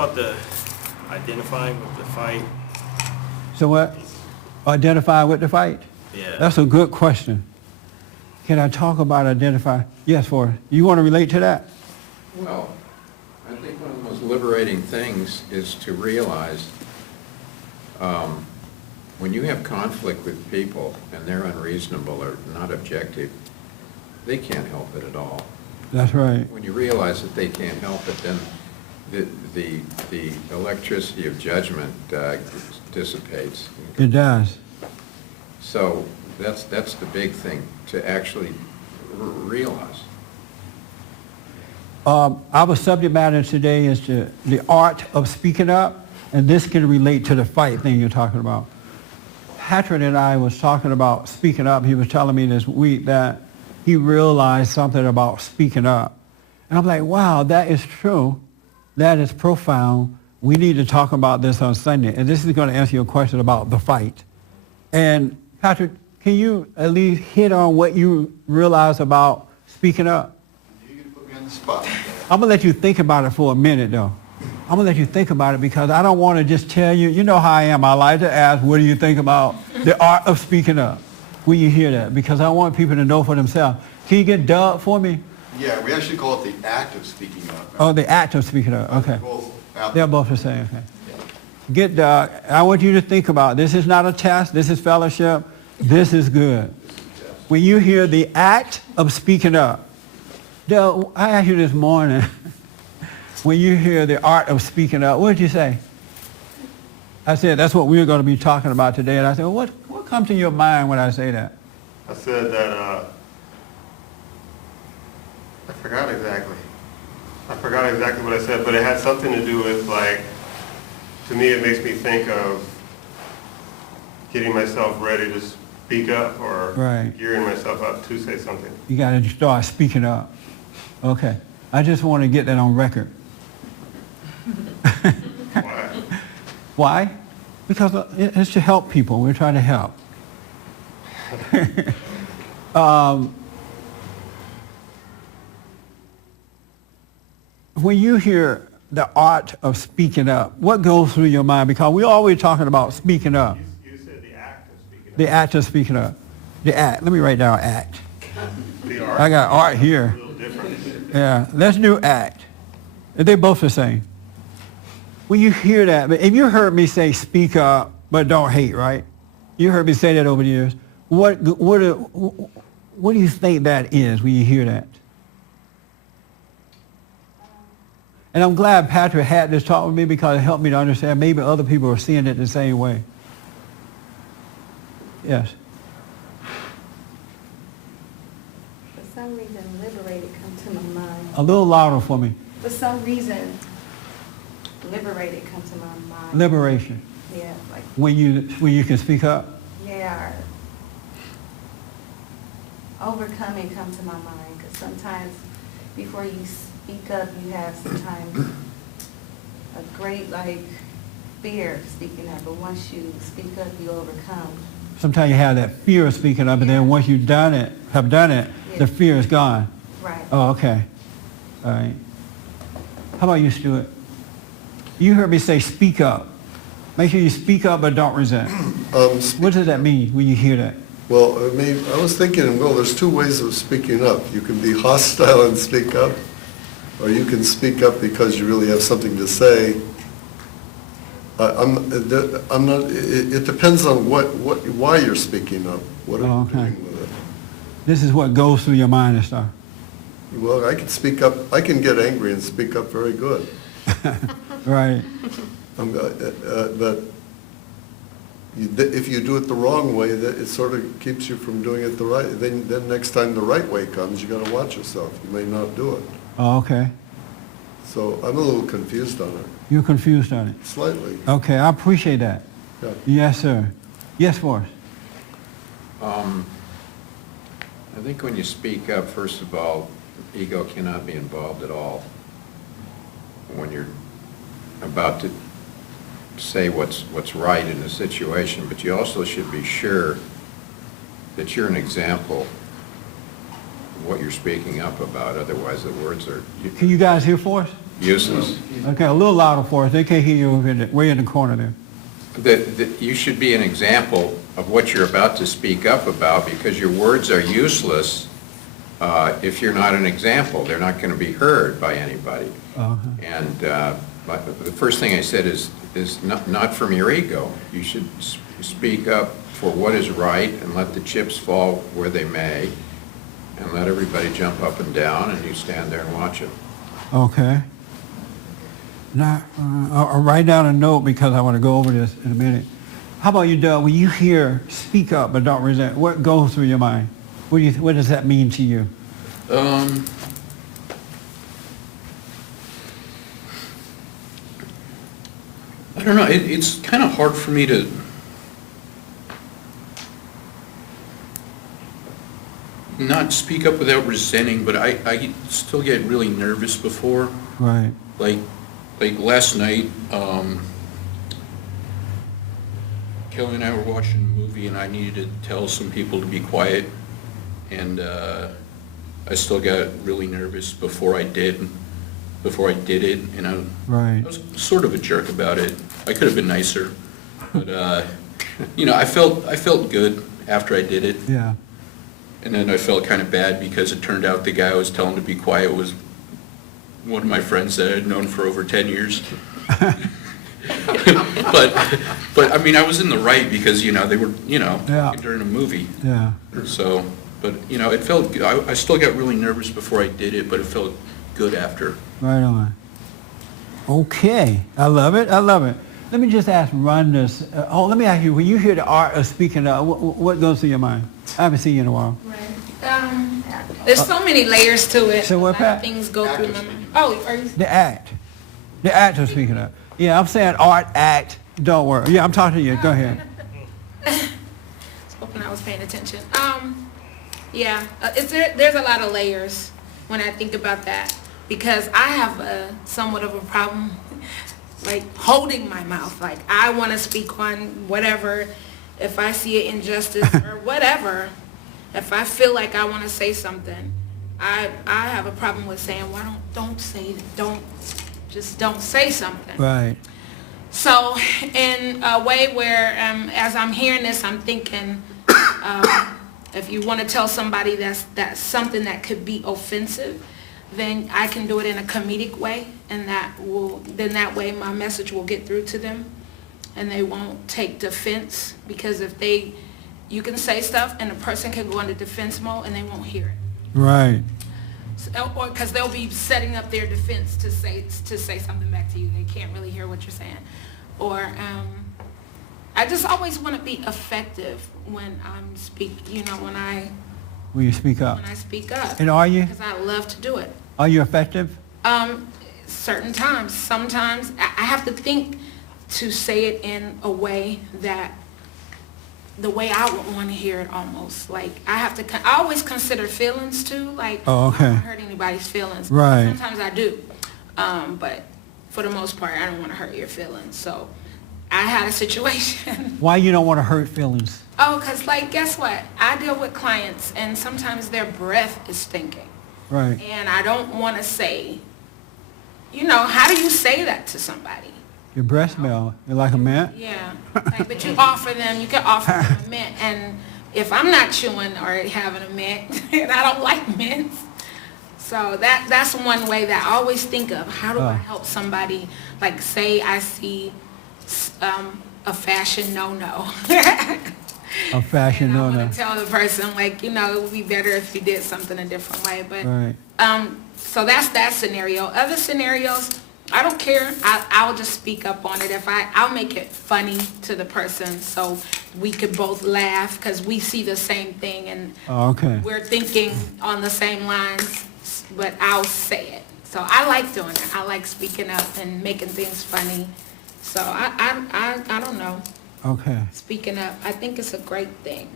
about the identifying with the fight? So what? Identify with the fight? Yeah. That's a good question. Can I talk about identify? Yes, Forrest. You want to relate to that? Well, I think one of the most liberating things is to realize when you have conflict with people and they're unreasonable or not objective, they can't help it at all. That's right. When you realize that they can't help it, then the electricity of judgment dissipates. It does. So that's the big thing, to actually realize. Our subject matter today is the art of speaking up, and this can relate to the fight thing you're talking about. Patrick and I was talking about speaking up. He was telling me this week that he realized something about speaking up. And I'm like, wow, that is true. That is profound. We need to talk about this on Sunday. And this is going to answer your question about the fight. And Patrick, can you at least hit on what you realize about speaking up? You're going to put me on the spot. I'm going to let you think about it for a minute, though. I'm going to let you think about it because I don't want to just tell you. You know how I am. I like to ask, what do you think about the art of speaking up when you hear that? Because I want people to know for themselves. Can you get Doug for me? Yeah, we actually call it the act of speaking up. Oh, the act of speaking up. Okay. Both They're both the same. Okay. Get Doug. I want you to think about this. Is not a test. This is fellowship. This is good. When you hear the act of speaking up, Doug, I asked you this morning, when you hear the art of speaking up, what did you say? I said, that's what we're going to be talking about today. And I said, well, what comes to your mind when I say that? I said that, I forgot exactly what I said, but it had something to do with, like, to me it makes me think of getting myself ready to speak up or Right. gearing myself up to say something. You got to start speaking up. Okay. I just want to get that on record. Why? Why? Because it's to help people. We're trying to help. When you hear the art of speaking up, what goes through your mind? Because we're always talking about speaking up. You said the act of speaking up. The act of speaking up. The act. Let me write down act. The art. I got art here. A little different. Yeah. Let's do act. They're both the same. When you hear that, if you heard me say speak up, but don't hate, right? You heard me say that over the years. What do you think that is when you hear that? And I'm glad Patrick had this talk with me because it helped me to understand maybe other people are seeing it the same way. Yes. For some reason, liberated comes to my mind. A little louder for me. For some reason, liberated comes to my mind. Liberation. Yeah, like, When you can speak up. yeah. Overcoming comes to my mind because sometimes before you speak up, you have sometimes a great, like, fear of speaking up. But once you speak up, you overcome. Sometimes you have that fear of speaking up, and then once you've done it, the fear is gone. Right. Oh, okay. All right. How about you, Stuart? You heard me say speak up. Make sure you speak up, but don't resent. What does that mean when you hear that? Well, I was thinking, well, there's two ways of speaking up. You can be hostile and speak up, or you can speak up because you really have something to say. I'm not. It depends on why you're speaking up. What are you doing with it? This is what goes through your mind and stuff. Well, I can speak up. I can get angry and speak up very good. Right. But if you do it the wrong way, that it sort of keeps you from doing it the right. Then next time the right way comes, you got to watch yourself. You may not do it. Oh, okay. So I'm a little confused on it. You're confused on it. Slightly. Okay, I appreciate that. Yeah. Yes, sir. Yes, Forrest. I think when you speak up, first of all, ego cannot be involved at all. When you're about to say what's right in a situation, but you also should be sure that you're an example of what you're speaking up about. Otherwise, the words are. Can you guys hear Forrest? Useless. Okay, a little louder for us. They can't hear you way in the corner there. That you should be an example of what you're about to speak up about, because your words are useless if you're not an example. They're not going to be heard by anybody. And the first thing I said is not from your ego. You should speak up for what is right and let the chips fall where they may, and let everybody jump up and down, and you stand there and watch it. Okay. Now, I'll write down a note because I want to go over this in a minute. How about you, Doug? When you hear "speak up but don't resent," what goes through your mind? What does that mean to you? I don't know. It's kind of hard for me to not speak up without resenting, but I still get really nervous before. Right. Like last night, Kelly and I were watching a movie, and I needed to tell some people to be quiet, and I still got really nervous before I did it, and I was sort of a jerk about it. I could have been nicer, but I felt good after I did it. Yeah. And then I felt kind of bad because it turned out the guy I was telling to be quiet was one of my friends that I'd known for over 10 years. But I mean, I was in the right because, they were, talking during a movie. Yeah. So, but, it felt, I still got really nervous before I did it, but it felt good after. Right on. Okay. I love it. Let me just ask Ron this. Let me ask you, when you hear the art of speaking up, what goes through your mind? I haven't seen you in a while. Right. There's so many layers to it. So what, A lot of Pat? things go through my mind. Oh, are you? The act of speaking up. Yeah, I'm saying art, act, don't worry. Yeah, I'm talking to you. Go ahead. I was hoping I was paying attention. Yeah, there's a lot of layers when I think about that, because I have somewhat of a problem, like holding my mouth. Like I want to speak on whatever, if I see an injustice or whatever, if I feel like I want to say something, I have a problem with saying, well, don't say something. Right. So in a way where, as I'm hearing this, I'm thinking, if you want to tell somebody that's something that could be offensive, then I can do it in a comedic way, and that way my message will get through to them, and they won't take defense, because you can say stuff and a person can go into defense mode and they won't hear it. Right. Or because they'll be setting up their defense to say something back to you. They can't really hear what you're saying. Or I just always want to be effective when I'm When you speak up. when I speak up. And are you? Because I love to do it. Are you effective? Certain times. Sometimes I have to think to say it in a way that the way I would want to hear it almost. Like I always consider feelings too. Like Oh, okay. I don't hurt anybody's feelings. Right. Sometimes I do. But for the most part, I don't want to hurt your feelings. So I had a situation. Why you don't want to hurt feelings? Oh, because guess what? I deal with clients and sometimes their breath is stinking. Right. And I don't want to say, how do you say that to somebody? Your breath smell. You like a mint? Yeah. But you can offer them a mint. And if I'm not chewing or having a mint, and I don't like mints, so that's one way that I always think of. How do I help somebody? Like, say I see a fashion no-no. A fashion and I no-no. want to tell the person, it would be better if you did something a different way. But Right. so that's that scenario. Other scenarios, I don't care. I'll just speak up on it. I'll make it funny to the person so we could both laugh, because we see the same thing and Okay. we're thinking on the same lines, but I'll say it. So I like doing it. I like speaking up and making things funny. So I don't know. Okay. Speaking up, I think it's a great thing.